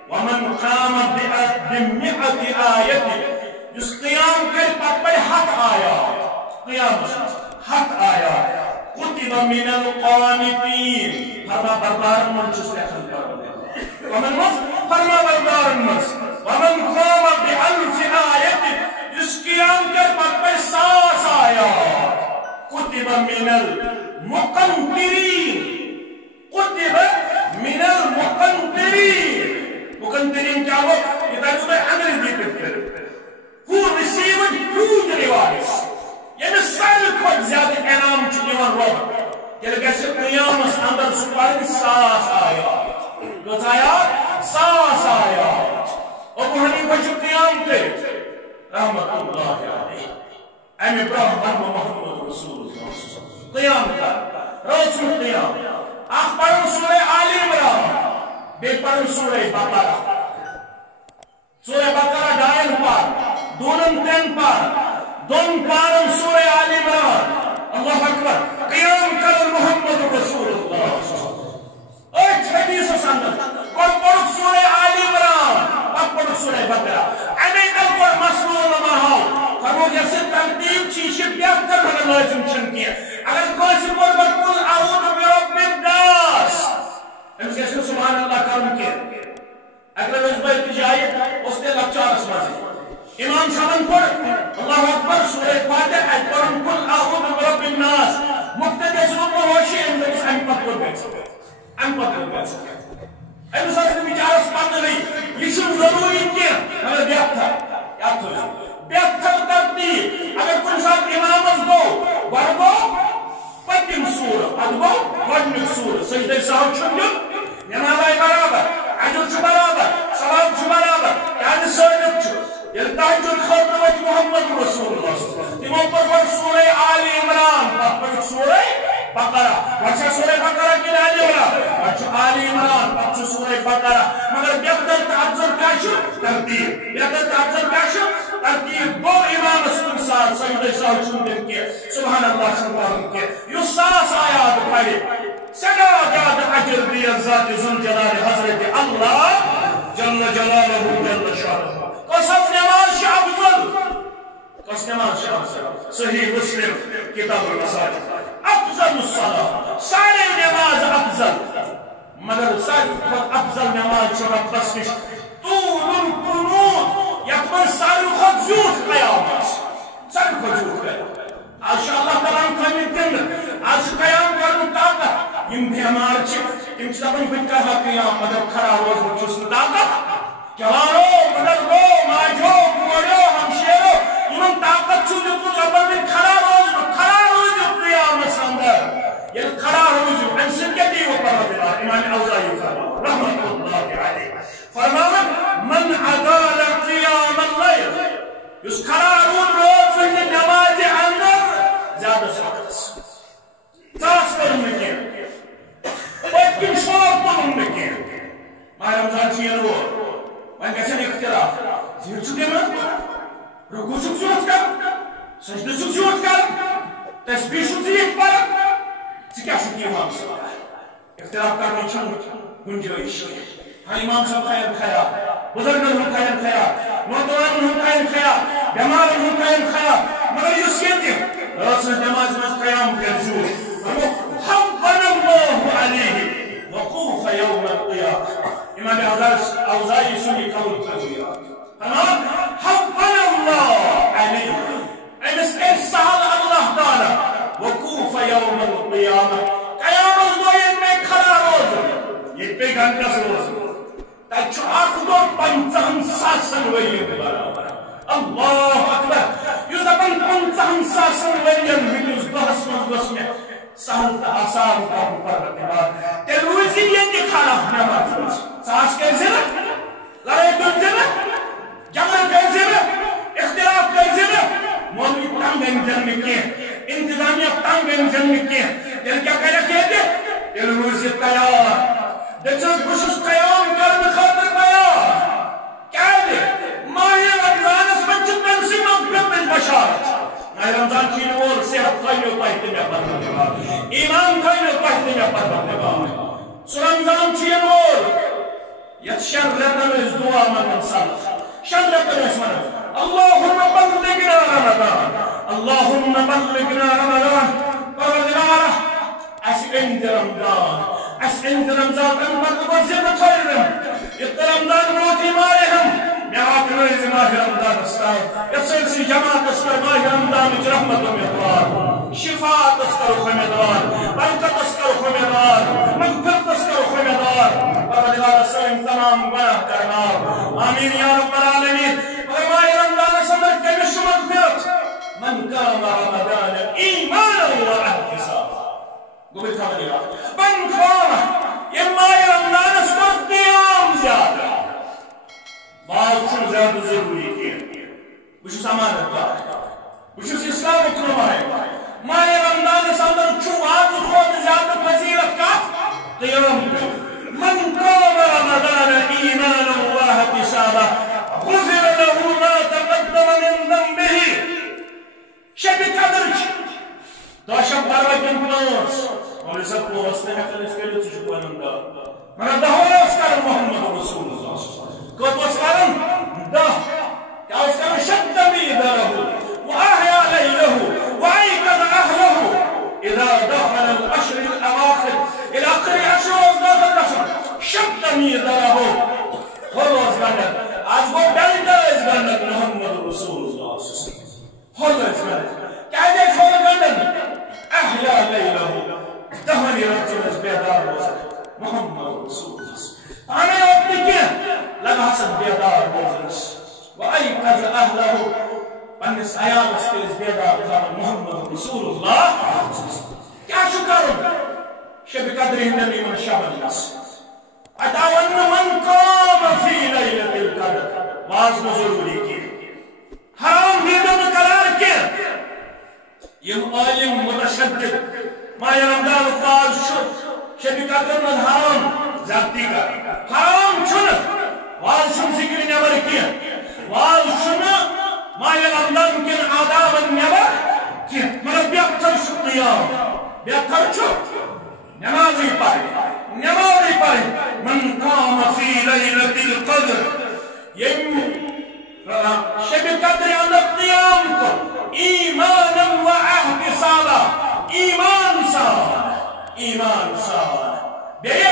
ومن قام بمئة آیت یس قیام کے پر 7 آیات قیام 7 آیات کتب من القانتین فرما بردار من چس لکھن پر ومن فرما بردار من ومن قام بألف آیت یس قیام کے پر 100 آیات کتب من المقنطرین کتب من المقنطرین مقنطرین کیا ہو یہ تاکہ میں انگریزی پڑھتے who received huge rewards یعنی سال کھوٹ زیادہ انعام چنیوان روح کہ کیسے قیامت اندر سپاری 100 آیات کچھ آیات 100 آیات ابو حنیفہ جو قیام تھے رحمت اللہ علیہ ایم ابراہیم محمد رسول اللہ قیام کا روز قیام آپ پڑھو سورہ آل عمران بے پڑھو سورہ بقرہ ڈائن پار دونن 3 پار دون پارم سورہ آل عمران اللہ اکبر قیام کر محمد رسول اللہ ایک حدیث سندر اور پڑھو سورہ آل عمران اب پڑھو سورہ بقرہ امی القر مسئول مہاو فرمو جیسے ترتیب چیشی بیاد کر ہمیں لازم چن کیا اگر کوئی سے بول بکل اعوذ برب الناس ہم کیسے سبحان اللہ کرم کیا اگر اس بھائی کی جائے اس نے لکچار اسمازی امام سبن پڑھ اللہ اکبر سورہ فاتح اکبرم کل اعوذ برب الناس مقتدی سلوک ہوشی اندر ام پتر بیت ام ساتھ بیچارہ سپاند نہیں یہ شن ضروری کیا ہمیں بیت تھا یاد ہو جائے بیتھل ترتیب اگر کن ساتھ امامت گو ورگو پتیم سورہ ادگو وڈنک سورہ سجدہ صاحب چھنجو نمازائی برابر عجل چھ برابر سلام چھ برابر یعنی ثابت چھ یل تہجد خاطر وچ محمد رسول اللہ تمو پر سورہ آل عمران پر سورہ بقرہ وچھ سورہ بقرہ کی آل عمران وچھ آل عمران وچھ سورہ بقرہ مگر بہتر افضل کاش ترتیب بہتر افضل کاش ترتیب گو امام سن ساتھ سجدہ سال چھوڑن کے سبحان اللہ سبحان کے یہ ساس آیات پڑھے سدا یاد اجر دی ذات ذل جلال حضرت اللہ جل جلالہ جل شانہ قسم نماز افضل قسم نماز افضل صحیح مسلم کتاب المساجد افضل الصلاة سارے نماز افضل مگر سارے افضل نماز چھو ربس نش طول القنوت یکمن سارے خود زیوت قیام سارے خود زیوت قیام آج اللہ تعالیٰ خمید کن آج قیام کرن طاقت یم بیمار چھ یم چھ بن کرا قیام مگر کھڑا روز چھ طاقت جوانو بزرگو ماجو بوڑو ہمشیرو انہوں طاقت چھو دیکھو ربر میں کھڑا روز قیام سندر یہ کھڑا روز انسان کے دیو پر دیوار امام اوزائی رحمت اللہ علیہ فرمانا من عدال قیام اللیل اس کھڑا روز میں نماز اندر زیادہ ساتھ تاس کرن میں لیکن شوق کرن میں ماہ رمضان چیئے رو من گژھن اختلاف زیر چھُ دِوان رکوع چھُکھ زیوٗٹھ کران سجدٕ چھُکھ زیوٗٹھ کران تسبیح چھُکھ زیٖٹھ پران ژٕ کیٛاہ چھُکھ اِمام صٲب اختلاف کرنٕچ چھَنہٕ گُنجٲیِش ہاں اِمام صٲب تھاین خیال بُزرگن ہُنٛد تھاین خیال نوجوانن ہُنٛد تھاین خیال بٮ۪مارن ہُنٛد تھاین خیال مگر یُس ییٚتہِ رٲژ سٕنٛزِ نمازِ منٛز قیام کرِ زیوٗٹھ حَوَّنَ اللَّهُ عَلَيْهِ وقوف يوم القيامة امام اوزائی سنی قول تجویہ تمام حَوَّنَ اللَّهُ عَلَيْهِ امس کر سہل اللہ تعالی وقوف یوم القیامہ قیامت دو میں کھڑا روز یہ پہ گھنٹہ روز تچ اخ دو 50,000 ورین برابر اللہ اکبر یوز اپن 50,000 ورین ہندوز دہس مز میں سہل تا آسان کا پروردگار تے روزی یہ کھڑا نماز ساس کیسے نا لڑائی کیسے نا جنگ کیسے نا اختلاف کیسے نا مولوی تنگ انجن کی انتظامیہ تنگ انجن کی دل کیا کہہ رکھے تھے دل روزی تیار دلچس بشس قیام کرنے خاطر تیار کیا دے ماہ رمضان اس میں جتن سی مغفرت بشارت ماہ رمضان کی نور صحت خیلی پہتے میں پرورتگار ایمان خیلی پہتے میں پرورتگار سو رمضان کی نور یت شر رتن اس دعا من صلح شر رتن اس من اللهم بلغنا رمضان اللهم بلغنا رمضان پروردگار اس انت رمضان امت وزید خیرم ات رمضان موتی مارہم میعات نویز ماہ رمضان استان یتصل سی جماعت اسکر ماہ رمضان رحمت امیدوار شفاعت اسکر امیدوار برکت اسکر امیدوار مغفرت اسکر امیدوار پروردگار سلیم تمام گناہ کرنا آمین یا رب العالمین ماہ رمضان صدر کمیش مغفرت من قام رمضان ایمانا و احتسابا گوبر خبری رہا من قام یہ ماہ رمضان صدر قیام زیادہ بات چھو زیادہ ضروری کیا بشو سامانت دار بشو اسلام اکرمائے ماہ رمضان صدر چھو آج خود زیادہ فضیلت کا قیام من قام رمضان ایمانا و احتسابا غفر له ما تقدم من ذنبه شب قدر دا شب دروازن پلوس ولی سب پلوس نے ہکن اس کے لیے چشکوانن دا مگر دا ہوا اس کارن محمد رسول اللہ کت اس کارن دا کیا اس کارن شد میدره وآحیا لیله وعیقظ اہله اذا دخل الاشر الاواخر الى اخر عشر داخل رسل شد میدره خلوص کارن آج وہ ڈالتا ہے اس گندت محمد رسول اللہ ہوتا اس گندت کیا دے چھوڑ گندت احیا لیلہ دہنی رجل اس بیدار بوزن محمد رسول اللہ آنے اپنی کیا لگا حسن بیدار بوزن وَأَيْقَذَ أَهْلَهُ پنس آیات اس کے اس بیدار بوزن محمد رسول اللہ کیا شکر شب قدر نبی من شب الناس اتاون من قام فی لیلۃ القدر واز ضروری کی حرام دیدن قرار کے یم عالم متشدد ماہ رمضان واز شب قدر من حرام زیادتی کا حرام چھن واز چھن ذکر نبر کی واز چھن ماہ رمضان کے آداب نبر کی مگر بیختر شو قیام بیختر چھو نمازی پڑھے من قام فی لیلۃ القدر یم شب قدر اندر قیام کو ایمانا و احتسابا ایمان سان بیئے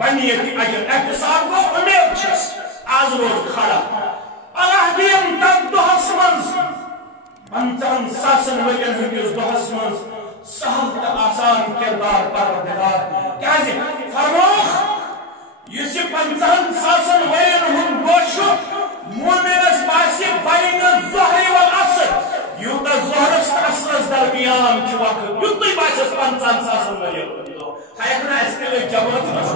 بنیتی اجر احتساب کو امید چھس آز روز کھڑا اللہ دیم تک دہس منز 50,000 ورین ہندس دہس منز سہل تا آسان کردار پروردگار کیازِ فرموخ یس 50,000 ورین ہند گوشو مومنس باسی بین الظہر والعصر یوتا ظہرس عصرس درمیان چھ وقت یوتی باسس 50,000 ورین ہیکنا اس کے لیے جماعت مز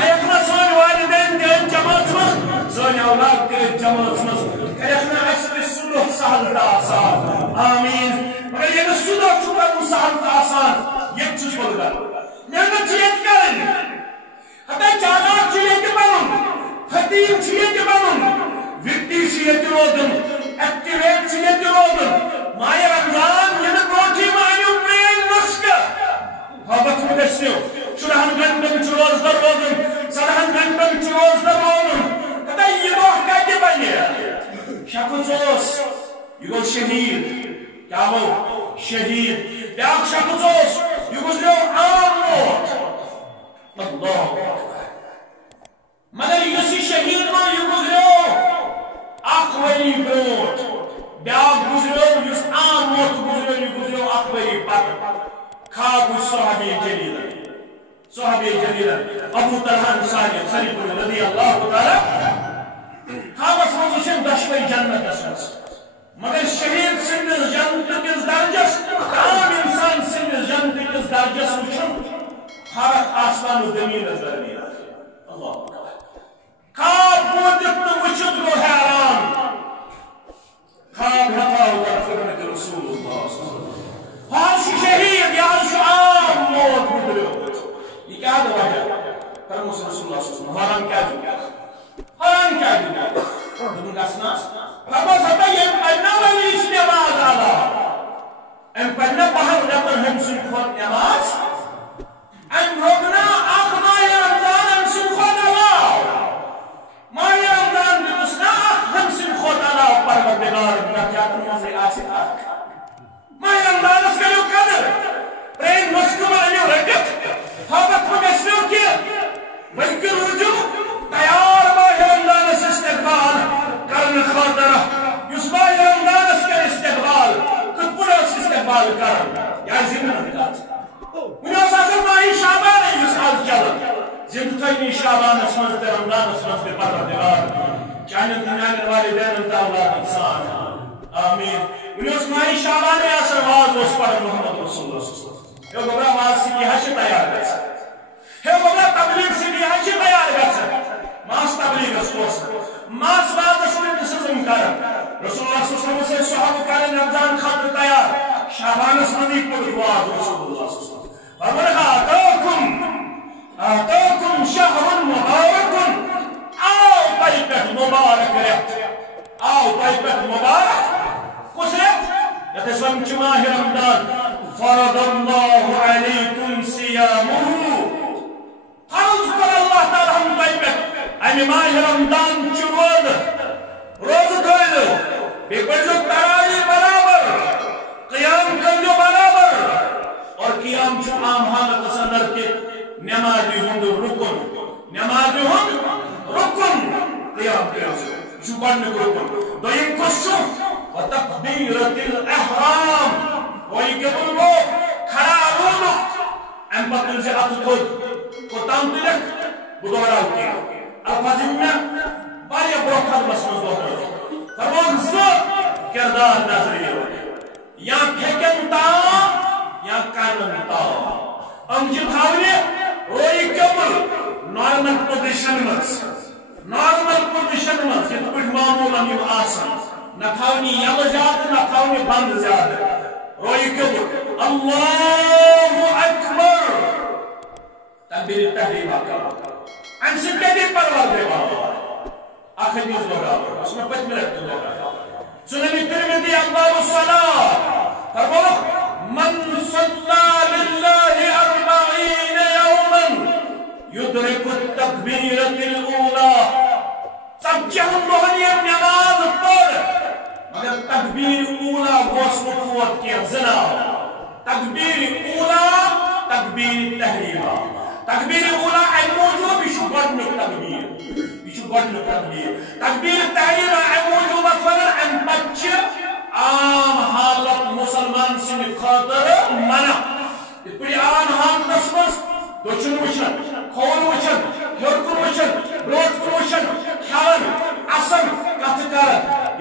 ہیکنا سن والدین تین جماعت مز سن اولاد تین جماعت مز ہیکنا اس کے سلوح سہل تا آسان آمین مگر یہ سلوح چھوٹا تو سہل تا آسان یہ چیز بلدار محنت چیت کریں حتی چالاک چیت بنن خطیب چیت بنن وکتی چیت روزن ایکٹیویٹ چیت روزن ماہ رمضان یہ بروٹی مانیو پرین نسکہ حابت مدسنیو 14 گھنٹن چھ روزدر روزن 7 گھنٹن چھ روزدر روزن کتا یہ دو کتی بنی شخص اوس یہ گو شہید کیا گو شہید بیاک شخص اوس یہ گزریو عام موت اللہ مگر یسی شہید ما یہ گزریو اخ وری بروٹ بیاک گزریو یس عام موت گزریو یہ گزریو اخ وری پتر خواب صحابی جلیل ابو طلحہ انصاری شریف رضی اللہ تعالی خوابس منشن دشوئی جنت اسمس مگر شہید سندس جنت کس درجس عام انسان سندس جنت کس درجس وچھن فرق آسمان و زمین درمیان اللہ خواب بودت تو وچھت گو حیران خواب رفا اللہ خدمت رسول اللہ صلی اللہ علیہ وسلم ہاں شہید یہاں شو عام موت گزریو یہ کیا دواجہ فرموس رسول اللہ صلی اللہ علیہ وسلم حرام کیا دنیا دن گسنا فرموس حتی یہ پڑھنا والی اس نماز آلا ام پڑھنا باہر رکھن ہم سن خود نماز ام رکنا آخ ماہ رمضان ہم سن خود اللہ ماہ رمضان بکسنا آخ ہم سن خود اللہ پروردگار نکیات موزی آسک آخ ماہ رمضان اس کریو قدر پرین مسکم آنیو رکت حابت ہم اسمیو کیا بلکہ رجوع تیار ماہ رمضان اس استقبال کرن خاطرہ یس ماہ رمضان اس کے استقبال کت پورا اس استقبال کرن یا زمین انداز انہوں ساسر ماہی شعبان ہے یس حال چلا زندگی شعبان اسمانت رمضان اسمانت پر پروردگار چاہنے دنیا والدین انتا اولاد انسان آمین انہوں ماہی شعبان میں اثر واز اس پر محمد رسول اللہ صلی اللہ علیہ وسلم یہ گبرہ واز سے بھی حشی تیار گئے ہے گبرہ تبلیغ سے بھی حشی تیار گئے ماس تبلیغ اس کو ماس واز اس میں نسزم کرن رسول اللہ صلی اللہ علیہ وسلم سے صحابہ کرن رمضان خاطر تیار شعبان اس مدی پر واز رسول اللہ صلی اللہ علیہ وسلم ومن آتاکم شہر مبارکن آو طیبت مبارک رہت آو طیبت مبارک قسرت يتسلم جماهي رمضان فرض الله عليكم صيامه فرض كر الله تعالى هم طيبك أمي ماه رمضان چروز روز كويلو بيقلو تراوي برابر قيام كلو برابر اور قيام چو عام حالت سندر کے نمازی ہند رکن قيام كلو شو قرنك رکن دویم کشو وتكبيرة الإحرام ويقبل الوقت خرارونه أن بطل زعات الخد قطان تلك بدوراو كيا الفازمنا باريا بروكال بسنا دوراو فرمان زور کردار نظریه یا پھیکن تا یا کانن تا انجی تھاولی روی کمل normal position mas yet put maamulan yum asan na thawni yam zyada na thawni band zyada roy kab Allahu akbar takbir tahrim ka an sikadi parwar deva akhir dohra usme 5 minute dohra sunan tirmidhi abwab as-salat farmao man salla lillahi 40 yawman yudriku at-takbirat al-ula سبجهم مهنيا نماز پڑھ مگر تکبیر اولا غسل قوت کی زنا تکبیر اولا تکبیر تحریمہ تکبیر اولا اے موجود بشو گڑنک تکبیر تکبیر تحریمہ اے موجود اکبر ان بچ عام حالت مسلمان سے خاطر منع اس پر عام حالت نسبس دوچن وچن کھول وچن ہرکن وچن روٹ کن وچن کھان اسن کت کر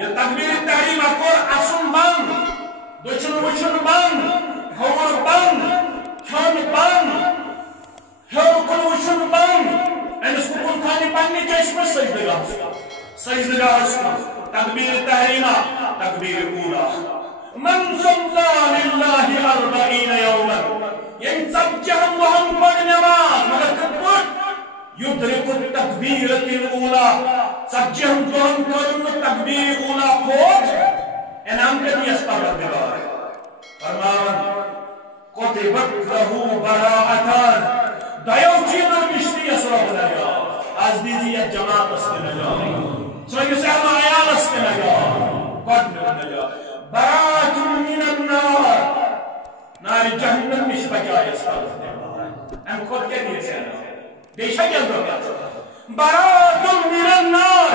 یہ تکبیر تحریم اکور اسن بند دوچن وچن بند کھول بند کھان بند ہرکن وچن بند انس کو کن تھانی پنی کیس میں سجدگاہ تکبیر تحریمہ تکبیر اولا من صلى لله 40 يوما ينسبجه الله بالنماز ملكت يدرك التكبيرة الأولى سبجه الله التكبير الأولى فوق انعام كان يسبق الدبار فرمان كتبت له براءتان دايو چیز مشتی اسراب لگا از دیزی جماعت استے لگا سوئی سہم آیال استے لگا قد لگا براءة من النار نار جهنم مش بجائے اسفل ام خود کے دیئے سے دیشہ کیا دو گیا براءة من النار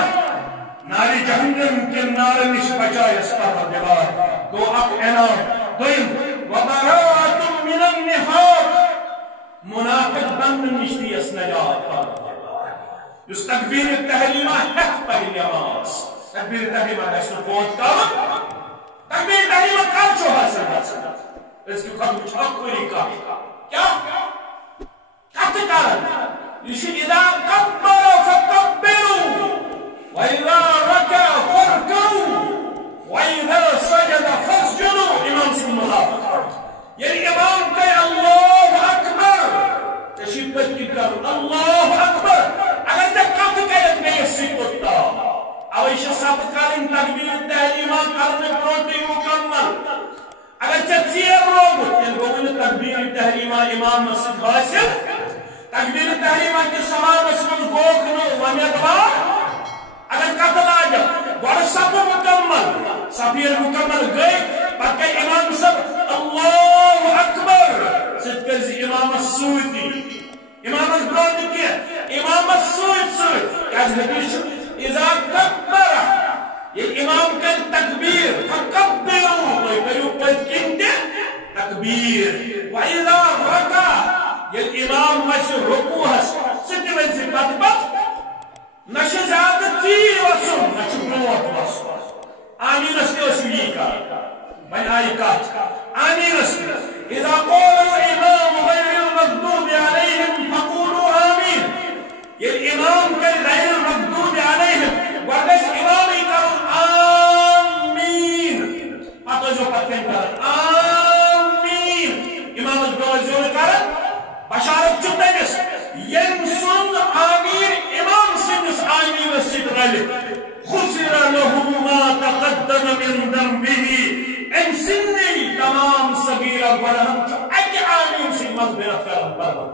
نار جهنم کے نار مش بجائے اسفل دیوار دو اق انام دوئم وبراءة من النفاق منافق بند مشتی اس نجات اس تکبیر التحریمہ حق پر الیماس تکبیر التحریمہ دشن فوت کام تکبیر تحریمہ کام چو حاصل حاصل اس کی خطب چھاکوری کا کیا؟ کت کارن اسی اذا کبر فکبرو وَإِذَا رَكَى فَرْكَوْا وَإِذَا سَجَدَ فَسْجُدُوا امام سے مضافت یعنی امام کہے اللہ اکبر تشبت کی کرو اللہ اکبر اگر تک کت کرت میں اس سے کتا اویشہ ثابت کریں تکبیر تحریمہ کرنے پروٹی مکمل اگر چچیر روگ یعنی تکبیر تحریمہ امام مسجد حاصل تکبیر تحریمہ کے سمان مسجد گوکھنو ومیدوار اگر قتل آجا گوڑ سب مکمل سفیر مکمل گئی پاکہ امام سب اللہ اکبر ستکرزی امام السویتی امام البرد کیا امام السویت سویت کاز حدیث اذا کبر یہ امام کا تکبیر فکبرو تو کریو پت کنتے تکبیر وَإِذَا رَكَى یہ امام ویسے رکوع ہے ستی ویسے بات نش زیادہ تیر وسم نش بروت وسم آمین استے وسیلی کا بھائی آئی کات آمین استے اذا قول الامام غیر المغضوب علیہم فقولوا آمین یہ امام کے غیر المغضوب علیہم وردس امامی کرو آمین پتہ جو پتہ کرن آمین امام البروزیون کرن بشارت چندنس ینسن آمین امام سنس آمین السید غلط خسر له ما تقدم من ذنبه ان سنی تمام صغیرہ برہم چو اکی آمین سے مغبرت کرن برہم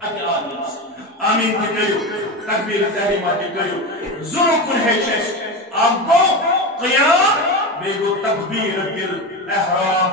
اکی آمین سے آمین کی کریو تکبیر تحریمہ کی کریو ضرور کن ہے چیز آپ کو قیام بیگو تکبیر الاحرام